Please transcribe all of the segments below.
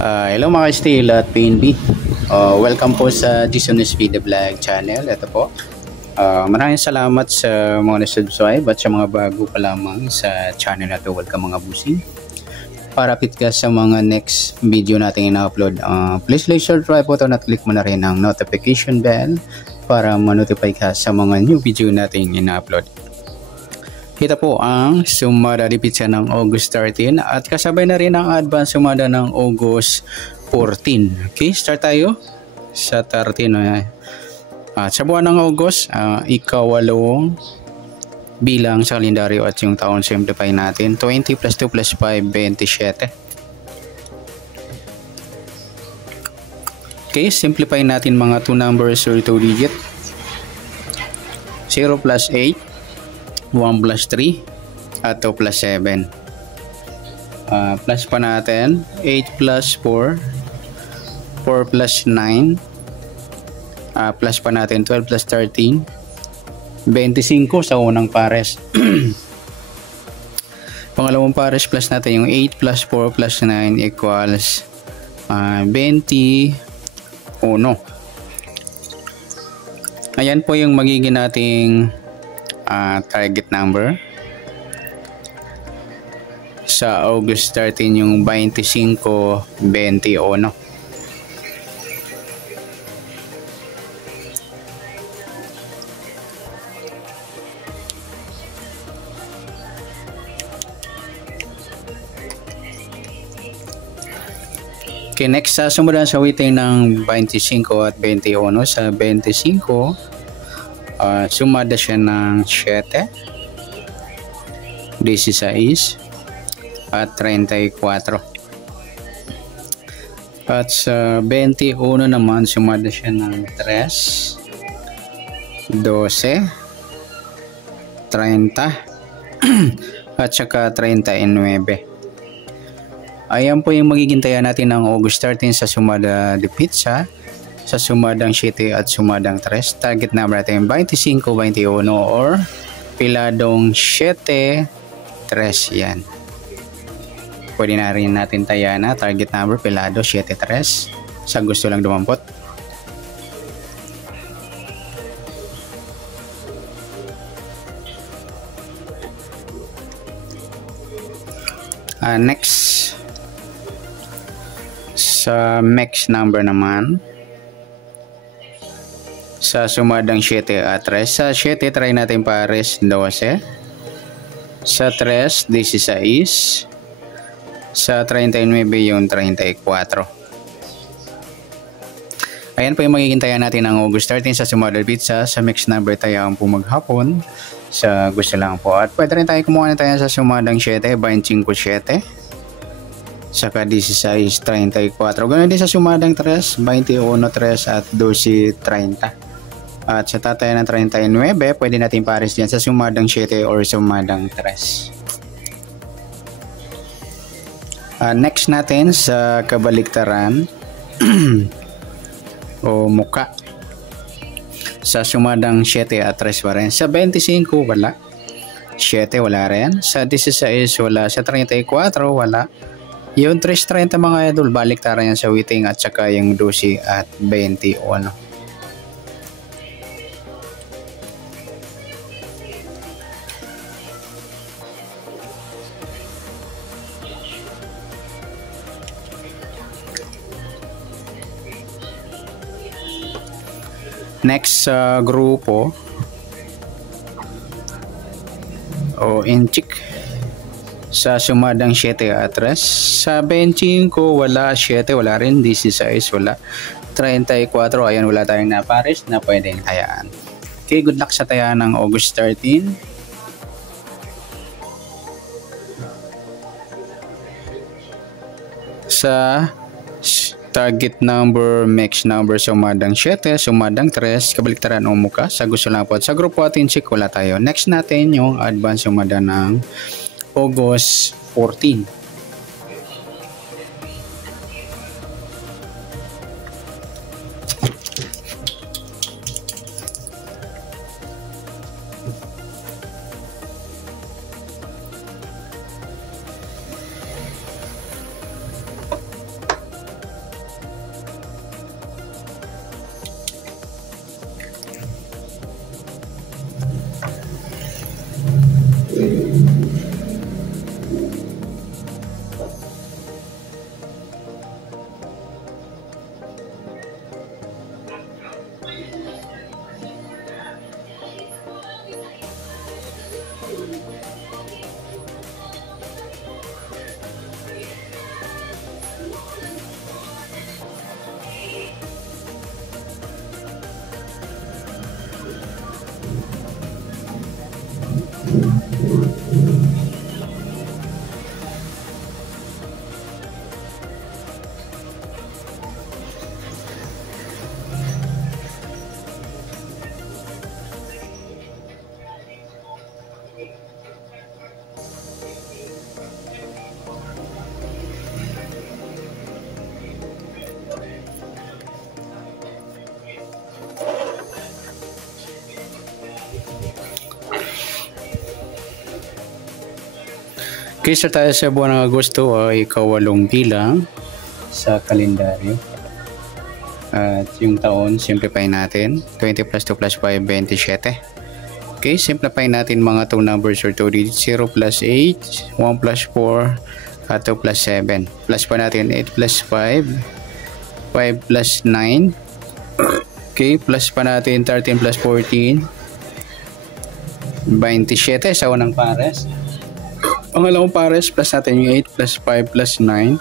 Hello mga ka-steel at PNB. Welcome po sa Jason Speed the Vlog channel. Ito po. Maraming salamat sa mga na-subscribe at sa mga bago pa lamang sa channel na to. Welcome mga busing. Para update ka sa mga next video natin ina-upload, please like, share, try po at click mo na rin ang notification bell para ma-notify ka sa mga new video natin ina-upload. Kita po ang sumada di pizza ng August 13 at kasabay na rin ang advance sumada ng August 14. Okay, start tayo sa 13. Sa buwan ng August, ikawalong bilang sa kalendaryo at yung taon simplify natin. 20 plus 2 plus 5, 27. Okay, simplify natin mga 2 numbers or 2 digit. 0 plus 8. 1 plus 3 at 2 plus 7. Plus pa natin 8 plus 4, 4 plus 9, plus pa natin 12 plus 13, 25 sa unang pares. Pangalawang pares plus natin yung 8 plus 4 plus 9 equals 21. Ayan po yung magiging nating target number sa August 13, yung 25-21. Okay, next sumunod sa weighting ng 25 at 21. Sa 25 sumada siya ng 7, 16 at 34. At sa 21 naman sumada siya ng 3, 12, 30 at saka 39. Ayan po yung magiging taya natin ng August 13 sa sumada de pizza, sa sumadang 7 at sumadang 3. Target number natin 25-21 or piladong 7-3 yan. Pwede na rin natin taya na target number pilado 7-3 sa gusto lang dumampot. Next sa max number naman, sa sumadang 7 at 3. Sa 7 try natin pares 12. Sa 3 16. Sa 39 yung 34. Ayan po yung magiging taya natin ng August 13 sa sumadang pizza. Sa mix number tayo ang po maghapon sa gusto lang po. At pwede rin tayo kumuha na tayo sa sumadang 7 25-7. Saka 16 34. Ganoon din sa sumadang 3 21-3 at 12-30. At sa tataya ng 39, pwede natin pares dyan sa sumadang 7 or sumadang 3. Next natin sa kabaliktaran o muka. Sa sumadang 7 at 3 pa rin. Sa 25 wala. 7 wala rin. Sa 16 wala. Sa 34 wala. Yung 3.30 mga idol, baliktaran yan sa weighting at saka yung 12 at 21. Next sa grupo o inchik sa sumadang 7 at 3. Sa 25 wala, 7 wala rin, 16 wala, 34 ayan wala tayong napares na pwedeng tayaan. Okay, good luck sa tayaan ng August 13. Sa target number, max number, sumadang 7, sumadang 3, kabaliktaran o muka sa gusto lang po. Sa grupo atin check wala tayo. Next natin yung advance sumada ng August 14. Okay, so tayo sa buwan ng Agosto ay ikawalong bilang sa kalendaryo. At yung taon, simplify natin. 20 plus 2 plus 5, 27. Okay, simplify natin mga 2 numbers or 2 digits. 0 plus 8, 1 plus 4, at 2 plus 7. Plus pa natin 8 plus 5, 5 plus 9. Okay, plus pa natin 13 plus 14, 27 sa unang pares. Pangalawang pares, plus natin yung 8 plus 5 plus 9,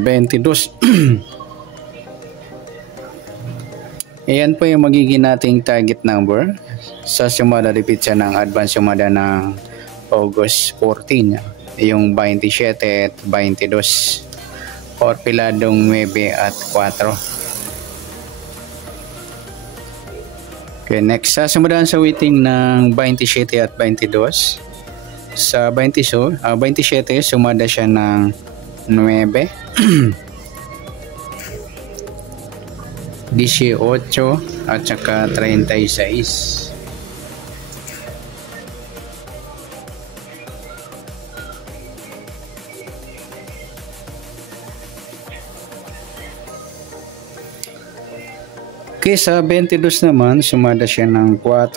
22. Ayan po yung magiging nating target number sa sumada, repeat siya ng advance sumada ng August 14, yung 27 at 22 or piladong 9 at 4. Okay, next, sumadaan sa weighting ng 27 at 22. Sa 27 sumada siya ng 9, 18 at saka 36. Okay, sa 22 naman, sumada siya ng 4,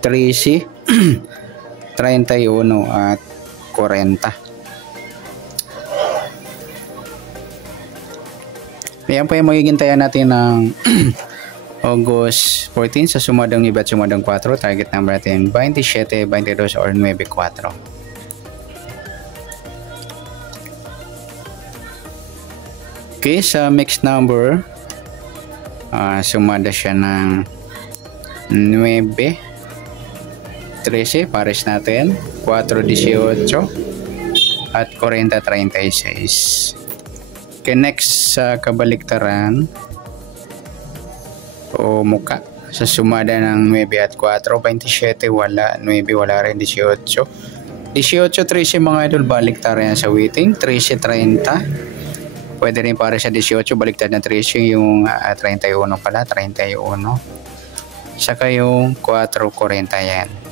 13, 31 at 40. Ayan po yung magiging taya natin ng August 14 sa sumadang 9 at sumadang 4. Target number natin 27, 22 or 9, 4. Okay, sa mixed number, sumada siya ng 9, 13, pares natin, 4, 18, at 40, 36. Okay, next sa kabaliktaran o muka, sa sumada ng 9 at 4, 27, wala, 9, wala rin, 18. 18, 13 mga idol, baliktaran sa weighting, 13, 30. Pwede rin para sa 18, baliktad na 13 yung 31 pala, 31. Saka yung 4.40 yan.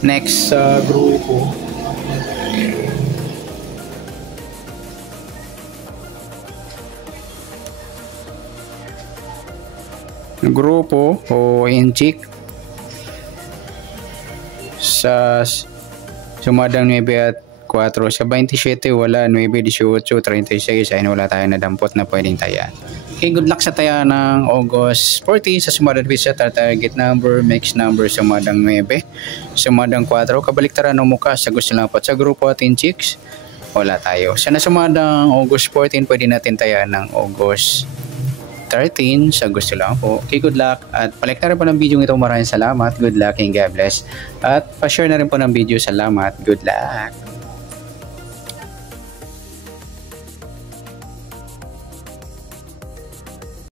Next sa grupo. Grupo o inchik sa sumadang 9 at 4. Sa 27 wala, 9, 18, 36. Ayun, wala tayo na dampot na pwedeng tayaan. Okay, good luck sa taya ng August 14 sa sumadang visa, target number, mix number, sumadang 9, sumadang 4, kabaliktaran ng muka sa gusto lang po. Sa grupo atin chicks, wala tayo. Sa nasumadang August 14, pwede natin tayaan ng August 13 sa gusto lang po. Okay, good luck at palike na rin po ng video ito. Maraming salamat, good luck and God bless. At pa-share na rin po ng video. Salamat, good luck.